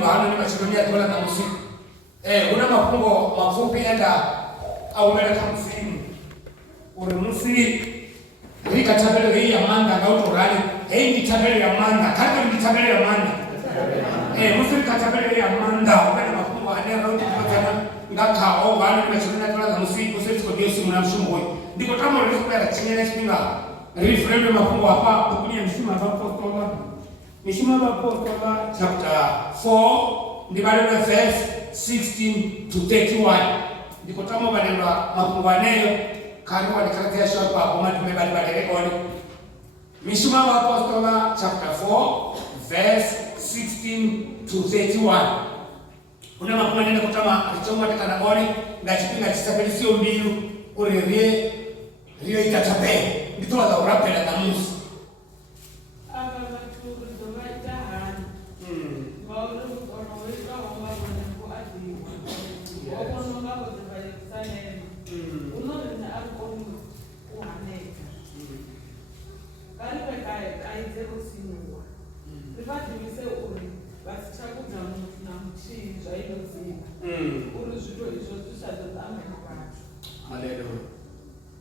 Mungu hano ni machironia kwa na musi. Una mafungo mafupi enda au meleka msimu. Uri musi rika tabele hii ya manda ngauto rali. Hei ni tabele ya manda. Kaka ni tabele ya manda. Musi rika tabele hii ya manda. Umele mafungo ane rauti kwa ngaka o hano ni machironia kwa na musi. Usi tuko Yesu mnamshumboi. Ndiko tamo riziko ya chingene spinga. Referendum mafungo hapa kukunia mishima apostola. Mishima apostola chapter 4 ndibalelwe verse 16 to 31. Ndiko tamo balelwa mafungo aneyo karibu alikarate shapa kwa matume balibale rekodi. Mishima apostola chapter 4 verse 16 to 31. Una mafungo nene kutama alichomwa tekana goni ngachipinga chisapeli sio mbilu urerie rio itatape nditoa za urapela na musi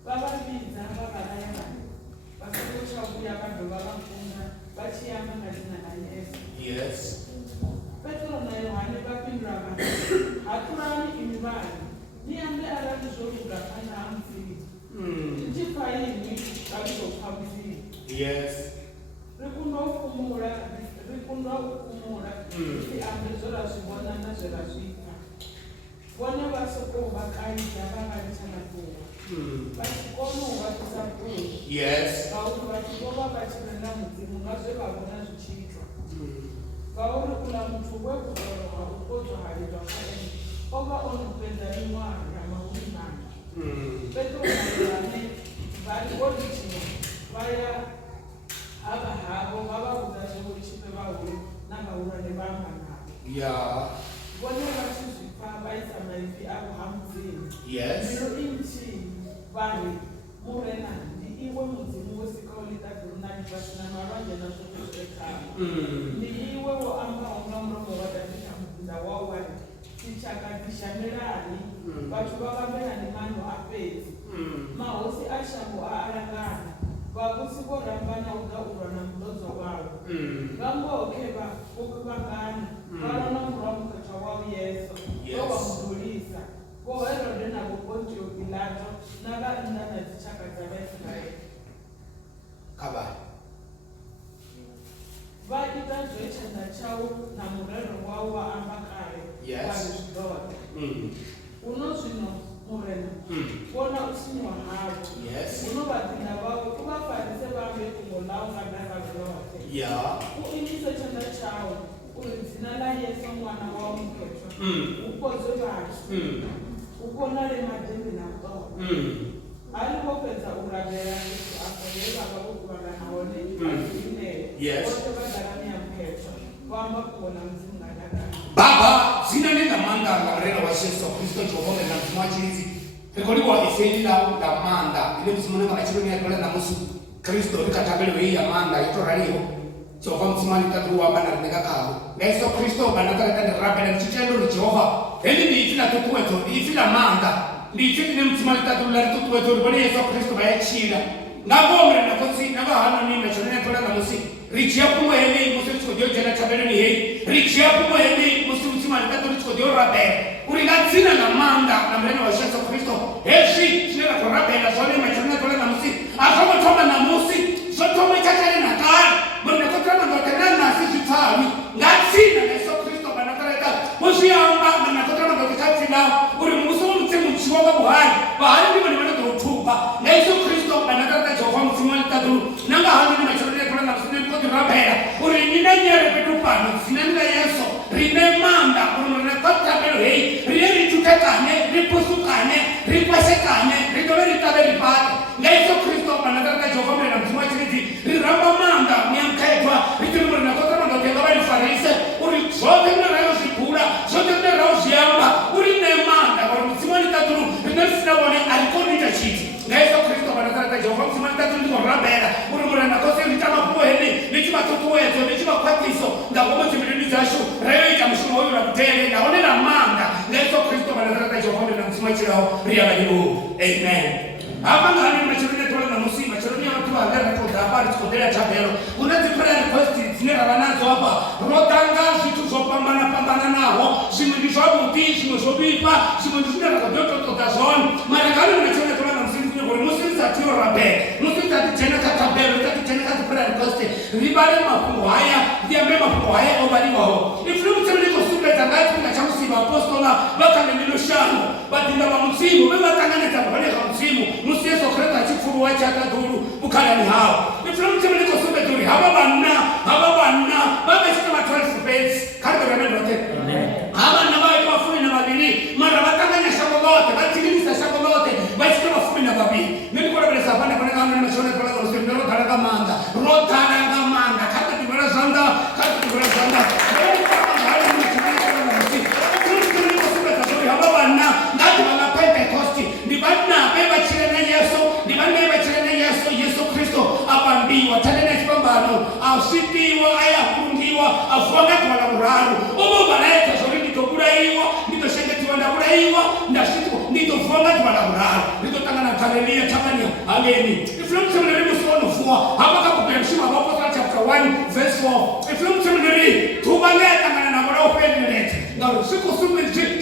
Bababidza vakarayana vakatosha kuya vanhu vavakunda vachiyamba ngazina nayesu. Yes. Petro na Yohane vapindura vanhu, haturani imi vanhu, niambe arati zvoruga kana hamufiri. Ndichipaini vakuzopfambisiri. Yes. Rikundokumura kuti ambe zvorazvibona nazverazvika. Vone vasoko vakaita vavarichanakuwa. Vachikono vachisakuwa. Yes. Vauri vachikova vachirenda mudzimu ngazvevavona zvichiitwa. Vauri kula mutu wekuzoroha ukodzwa hari zvakaenda. Ova onopedza imwari yamauri nani. Petro naYohane vari odichino vaya ava havo vavaudza zveuchipe vahuru navaura nevamba navo. Yeah. Vone vachizvipa vaisa maivi avo hamudzimu. Yes. Miro inchi vari murena ndiiwe mudzimu wesikaolitadhurunani pasina maranje nazvokuzvetavo. Ndiiwe woamba unga muromo wadandika mupinda wawari tichakadishamirani vatu vakambera nemano apedzi. Mahosi ashango aarangana vakusi vorambana ugaurwa namudodzwa wavo. Vangokeva ukuvangana varona muramukatya wavo Yesu vovamudhurisa. Voherode navo Pontio Pilato navaenda nadzichaka dzavaIsraeri. Kabari. Vaita zvechanda chavo namurero wavo waamba kare pazvidhora. Unozvino murena kuona usinywa havo. Unovapinda vavo kuvafarise vambe kungolau ngadaka zvote. Uimise chanda chavo uri dzina laYesu mwana wavo muketsva. Ukodze vanhu. Ukona remadhembe nakutoa. Alipopedza urabera Yesu akoreva vakuvana navo neimene. Vote vagaramia muketsva. Vamba kuona mudzimu ngadaka. Baba zina nenda manda ngarera wa Yesu Kristo Jehova na mwachizi. Rekodiwa ifeli la manda ile msimana kama chironia kwa na musu Kristo rikatabele hii ya manda itoraliho. Jehova msimani tatu wa bana ndeka kaho. Yesu Kristo banataka tena rabela chichendo ni Jehova. Eli ni ifila tukueto, ifila manda. Ni ifila msimani tatu la tukueto bali Yesu Kristo bayachira. Ngabomre na kosi ngabahana ni mechonia kwa na musi. Richia kumwe heli musu chodio jana tabele ni hei. Richia kumwe heli musu msimani tatu chodio rabela. Urigatsina na manda na mreno wa Yesu Kristo. Heshi chinera kwa rabela zone mechonia kwa na musi. Asoma toma na musi. Sotoma chakale na kale. Mbona kotana ngotena na sisi tawi. Ngatsina na Yesu Kristo banakareka. Musi amba na kotana ngotena uri musu mtsimu chiwaba buhari. Bahari ndimo nimana kutupa. Na Yesu Kristo banakareka Jehova msimani tatu. Nanga handi ni machoria kwa na musi ko rabela. Uri nina nyere petupano. Sinanira Yesu. Rine manda uri kota belo hei. Rine tutakane, ripusukane, ripasekane, ritoberi taberi pate. Na Yesu Kristo banakareka Jehova na msimani tatu. Riramba manda niamkaitwa. Ritumuri na kota manda kebali farise. Uri zote na rayo zikura. Zote na rayo ziamba. Uri ne manda uri msimani tatu. Rinasina wane alikoni tachiti. Na Yesu Kristo banakareka Jehova msimani tatu ndiko rabela. Uri mura na kosi ritama kuwe heni. Nichima tutuwezo, nichima kwatiso. Ndagoma zimilini zashu. Rayo itamushumu shirao ria balibu. Amen. Hapa ngani machorone tola na musima chorone watu wangara kwa habari tukodela chabelo. Unazipata request zinera banazo hapa. Rotanga zitu pambana nao. Simundisho buti, simundisho bipa, simundisho na kabyoto totazon. Marekani machorone tola na musima kwa musima zatio rabe. Musima tena katabelo, tena katapera request. Ribale mafungo haya, diambe mafungo haya obali wao. Iflumu tsemele kosuka tangati na chamusi wa apostola baka ndio shano. Badinda wa musimu, baba tangane tabale kwa musimu. Musieso kreta chifuru wacha kaduru bukala ni hao. Iflumu tsemele kosuka turi haba banna, baba sita 12 page. Kando ya ndote. Haba na baba kwa fumi na babili, mara batanganya shabogote, batilisa shabogote, basi kwa fumi na babili. Mimi kwa bele sabana kwa kama nimeshona kwa musimu ndio taraka manda. Rotana manda, kata tibara sanda. Ausitiwa aya kungiwa afwanga kwa laburaro obo balaika zori nitokurayiwa nitoshengetiwa ndakurayiwa ndashitwa nitofwanga kwa laburaro nitotangana kalelia tabania ageni iflumu seminary musono fuwa hapa kupemshima hapo chapter 1 verse 4 iflumu seminary tubaleta ngana na bora openet ngalo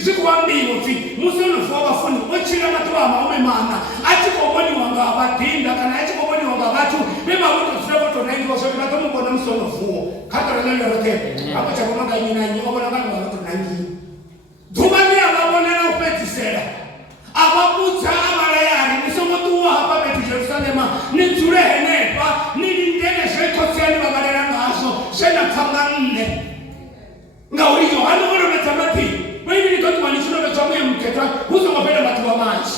sikuambiwa ti musono fuwa bafuni ochira matwa maume mana achikoboni wanga abadinda kana achikoboni wanga abatu bema wuto sebo nengi wasobi batomo bona musono fuo katara lelo rote apa chakoma nganyina nyi obona ngalo watu nangi dumani ababona na upetisera ababuta abarayari musomo tuwa hapa betu Jerusalema nitsure henepa nilindele sheko tseni babalera ngaso shena tsanganne ngauri Yohana wona betamati wewe ni kotu manishino betsamwe mketwa huzo mapenda batu wa maji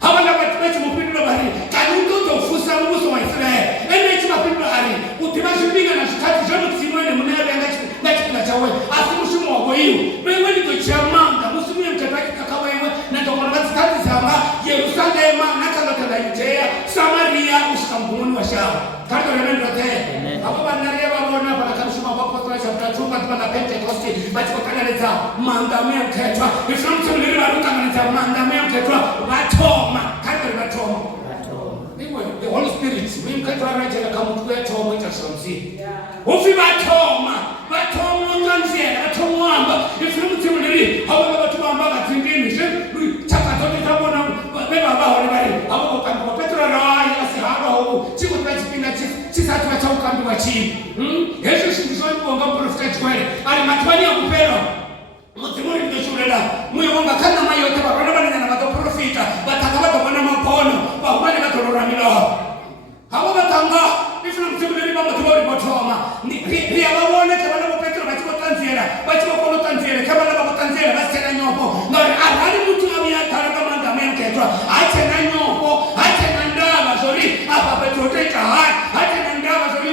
haba na batu betu mupindu bahari kanundo tofusa muso wa Israeli bahari utimashi pinga na shikati jono kisimwene munebe ngachi na chawe asimushumu wako hiyo wewe ni kuchamanga musimu mkataki kakawa yewe na tokona katikati zama Yerusalema na kala Judea Samaria ushikamgumuni wa shao kato remendo te hapo banaria babona bana kamshuma hapo kwa chapter 2 kwa na Pentecost bati kwa kanaleza mandamia mketwa iframu tumlili baruka kanaleza mandamia mketwa batoma kato batoma the Holy Spirit we mketwa raja na kamutu yetu mwita somzi ufi batoma nganzia batomwamba iframu tumlili hapo batu bamba batindini chakatote tabona beba baho bari hapo kwa Petro rai asihaba huko chiko tunachipinda chisatu cha ukambi wa chini Yesu shindishoni kuonga profeti kweli ali matwani ya kupera mutimuri ndio shulela muyonga kana mayote barona bana na mato profita batakaba bana mapono bahumani batorora milo hapo batanga ifuna mtimuri baba tubori botoma ni ababone kabana Petro batiko tanzera batiko kono tanzera kabana baba tanzera basena nyopo ngari arali mutu abia taraka manda memketwa achena nyopo achena ndaba zori apa betote kahai achena ndaba zori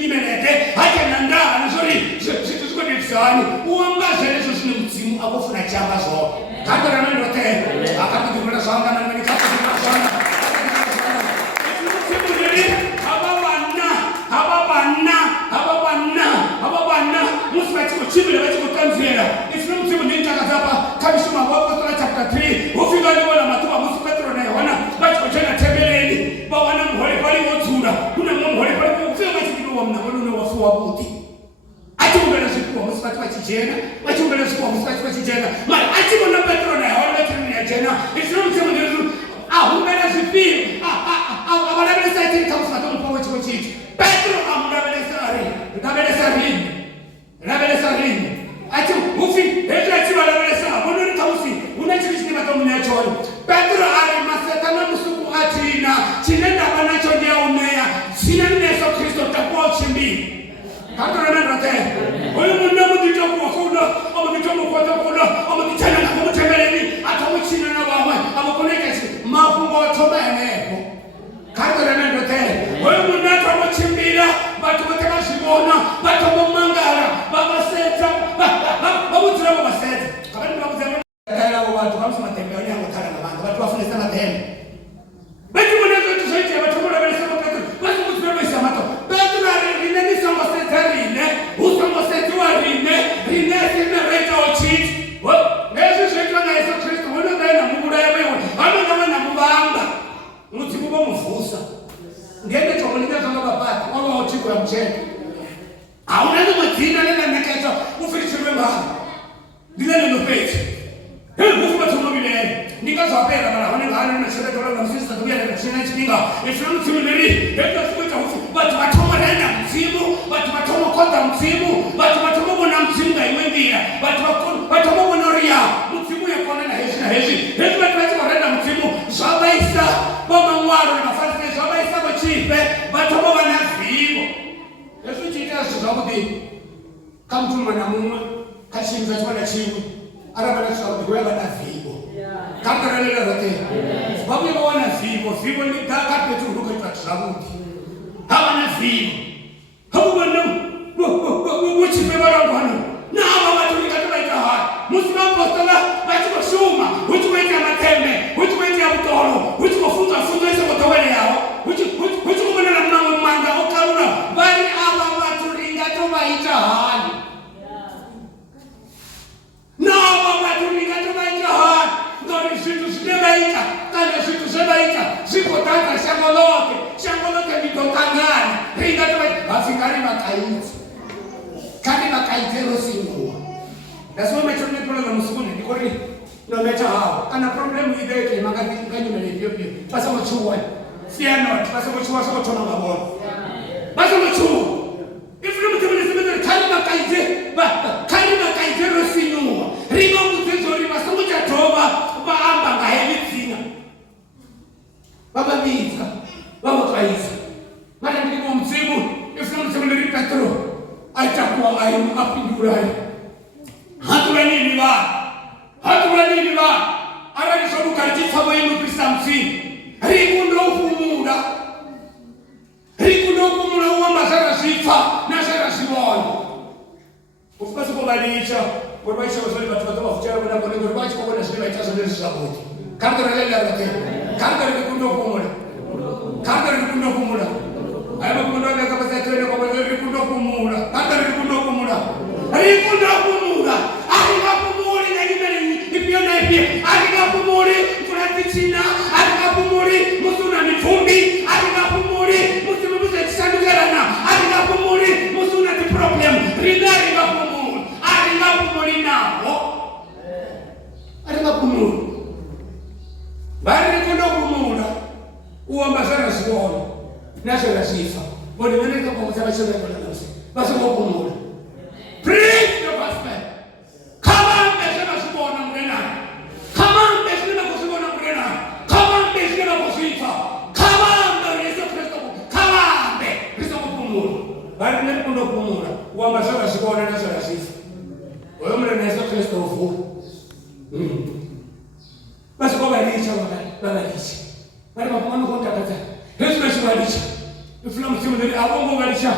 nimelete achena ndaba zori situziko ditsani uambaze lezo sine mtsimu akofuna chamba zo kando na ndio te akapigwa sanga na nini kapigwa sanga ababana musibati kuchibira batikutanzira ifuna mtsimu nintakazapa kabishuma wako kwa chapter 3 ufika ni wala matuba musi Petro na Yohana batikochana tembeleni bawana muhole pali wotura kuna muhole pali ufika bachikiwa mnaona wafu wabuti atumbele siku musibati bachijena atumbele siku musibati bachijena mara achibona Petro na Yohana bachikiwa jena ifuna mtsimu ndio ahumbele sipi abalabele saiti kamsa tomu pawe chichi Petro amrabele sari ati ufi etra chibala belesa bonori tausi unachibishini matomnya cholo Petro ali masetana musuku atina chinenda banacho ndia umea sinene Yesu Kristo takuwa chimbi kato na ndote oyo munna muditoku wakuna amuditoku kwa takuna amuditana na kumutembeleni atamuchina na bamwe amukonekesi mafungo tobeneko kato na ndote oyo munna atamuchimbira batu bataka shibona batu bomangara baba seta mbali. Dilele no pete. Ufuma tumo bile. Nikaza pera bana hone ngana na shida dola na msisi tabia na china chipinga. Ifamu tumeleri. Hata sikuta watu watoma na mzimu, watu watoma kota mzimu, watu watoma bona mzimu ngaiwendira. Watu watoma bona ria. Mzimu ya kona na hezi na hezi. Hezi watu watoma mzimu. Sabaisa boma ngwaro na mafasi sabaisa bachipe. Watoma wana vivo. Yesu chita sababu kama mtu mwanamume kashimza chwana chivu arabana sababu kwa bana vivo kama ralele rote sababu ya wana vivo ni taka petu ndugu kwa sababu hawa na vivo hawa wana uchipe barabara na hawa watu nikatoka itaha musima postola basi kushuma utuweka matembe utuweka mtoro utukofuta futa hizo kutowele yao utukomana na mnamo manga okaruna bali hawa watu ringatoka itaha Ziko tata shangoloke vitokangani. Ringa tuwe afikari makaiti. Kani makaiti rosingu. Nasema mechone pole na musukuni nikori no mecha hao. Kana problem ideke magati kanyu melevyo pia. Pasa mchuwa. Fear not. Pasa mchuwa soko tona mabona. Pasa mchuwa. Ifuna mtumene semene kani makaiti rosingu. Ringa mtezo ringa somo cha toba baamba ngaheli tsina. Baba Mita, Baba Kaisa. Mara ndiko mzimu, ifuna msemele Petro. Aitakuwa ayu apindurai. Hatula nini ba? Ara ni sobu kariti fabo yinu Krista msini. Rikundo kumula uwa mazara sifa na zara siwoni. Ufukasi kwa badiisha. Kwa baisha wasoli batu wafuchara kuna kwa nengo ribachi kwa nasiliwa itaso nesi saboti. Kandara lele arate. Kandara rikundo kumula. Ayama kumula ya kapasa tuwele kwa bazo rikundo kumula. Kandara rikundo kumula. Arika kumuli na jimeni ipio na ipio. Arika kumuli mfuratichina. Arika kumuli musuna mifumbi. Arika kumuli musuna msanigarana. Arika kumuli musuna di problem. Arika kumuli nao. Arika kumuli. Bari rikundo kumula. Uambazana siwoni. Nasa la sifa. Bodi meneka kwa mzaba shole kwa nasi. Basi kwa kumula. Preach the gospel. Come on, besema siwona mrena. Come on, besema kusiwona mrena. Come on, besema kusifa. Come on, Yesu Kristo. Come on, Kristo kumula. Bari rikundo kumula. Uambazana siwona nasa la sifa. Wewe mrena Yesu Kristo ufu. Basi kwa badilisha babalisha. Bali mapambano kwa kata. Yesu anashibadilisha. Ifuna msimu ndio abongo badilisha.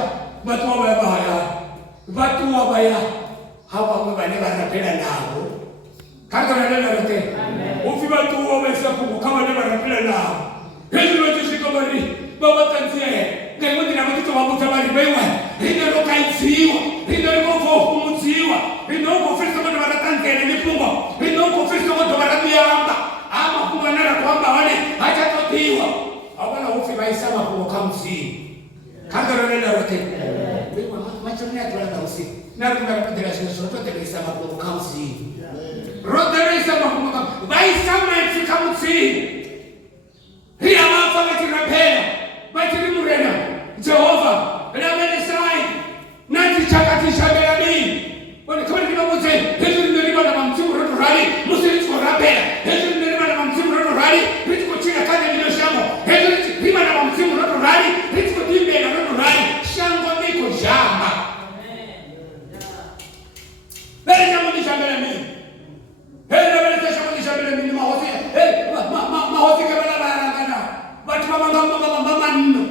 Watu wabaya. Hawa mbane barapenda nao. Kaka na neno lote. Ufi watu waweza kama ndio barapenda nao. Yesu anashika bari. Baba tanzie. Ngai mudi na mtu wa mtabari bewa. Ndio kaisiwa. Ndio kwa kumtiwa. Ndio kwa fisa mwana baratanze ni pungo. Ndio kwa fisa mwana barabia. Ama kumanara kwamba wale hajatotiwa. Hawana ufi baisama kwa msi. Kanga nenda rote. Macho ni atwala usi. Na rumba kupendela sio sote baisama kwa msi. Rote baisama kwa baisama ifika msi. Ria mafa matirapea. Matirimurena. Jehova, na menisai. Nati chakatisha belani. Wale kama ni mamoze, hizo ndio riba na msimu roto rali, musiri kwa rapea. Hizo ndio riba na msimu roto rali, ritiko chini kaja ndio shamo. Hizo ndio riba na msimu roto rali, ritiko dimbe na roto rali, shango niko jamba. Bele jambo ni shamba mimi. Bele jambo ni shamba mimi mahosi. Mahosi kama la barangana. Watu mama nno.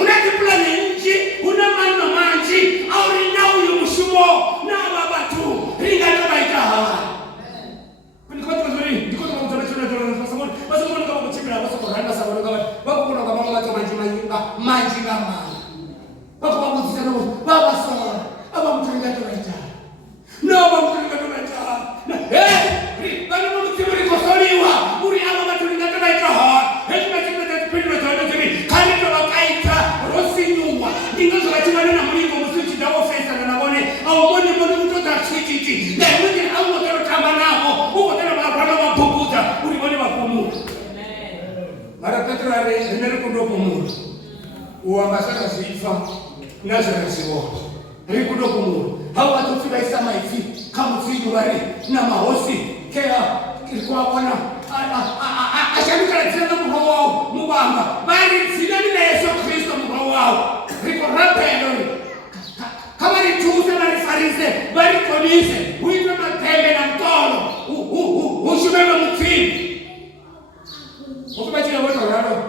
Una kiplani nchi, una manno manji, au rinau yumshumo na baba tu. Ringa toba itaha. miti na wengine au tena kama nao huko tena bwana mapuputa ulimwoni mapumu mara Petro ndio kundo kumuru uambasaka sifa nazara siwo rikundo kumuru hao watu fika isama hivi kama fidu wale na mahosi kea kilikuwa bwana ashamika tena Mungu wao mubamba bali sinani na Yesu Kristo Mungu wao riko rapendo kama ni tuuze na farise bali konise huitwa matembe na mtono ushubeba mtini ukibaji na watu rado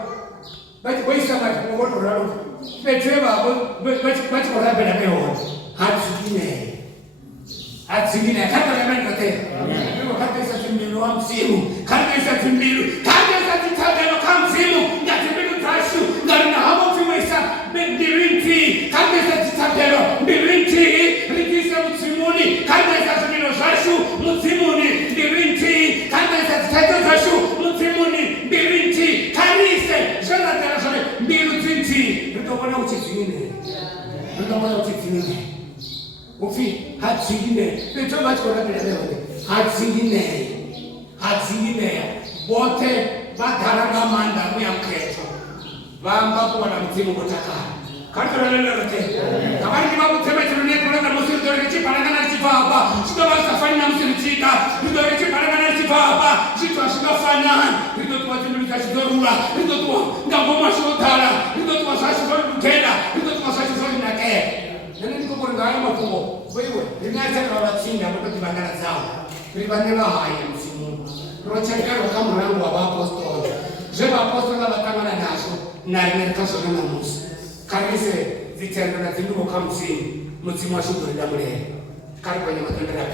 bali kwa isama kwa watu rado petreva bali kwa rapendo na meo hatsigine kata na mimi kote ndio kata isa timbilu wa msimu kata isa timbilu kata isa titabelo kama msimu ya timbilu tashu ngari na hapo kimesa birinti kata isa titabelo birinti rikisa msimuni kata isa timbilu tashu msimuni birinti kata isa titabelo tashu msimuni birinti karise jana tena sana birinti ndio bwana uchizingine ndio bwana uchizingine ufi hatsingine petro bachora leo hatsingine bote badharanga manda ya mkreto bamba kwa na mzimu kutaka kanto leo te kabani ni babu teme tunie kuna msimu ndio richi paranga na richi baba sio basta fanya msimu chika ndio richi paranga na richi baba sio ashigafanya ndio tu watu ndio kashi dorura ndio tu ngoma shotara ndio tu wasashi kwa mkenda ndio tu wasashi kwa ndake nani niko kwa ngaya mafungo wewe ninaacha na wachinga hapo kibangana zao tulibanela haya msimu rochangaro kama rangu wa apostoli jeba apostoli na batangana nazo na nikaso na Musa kanise vitendo na zinduko kama msimu wa shughuli la mle karibu kwenye matendo ya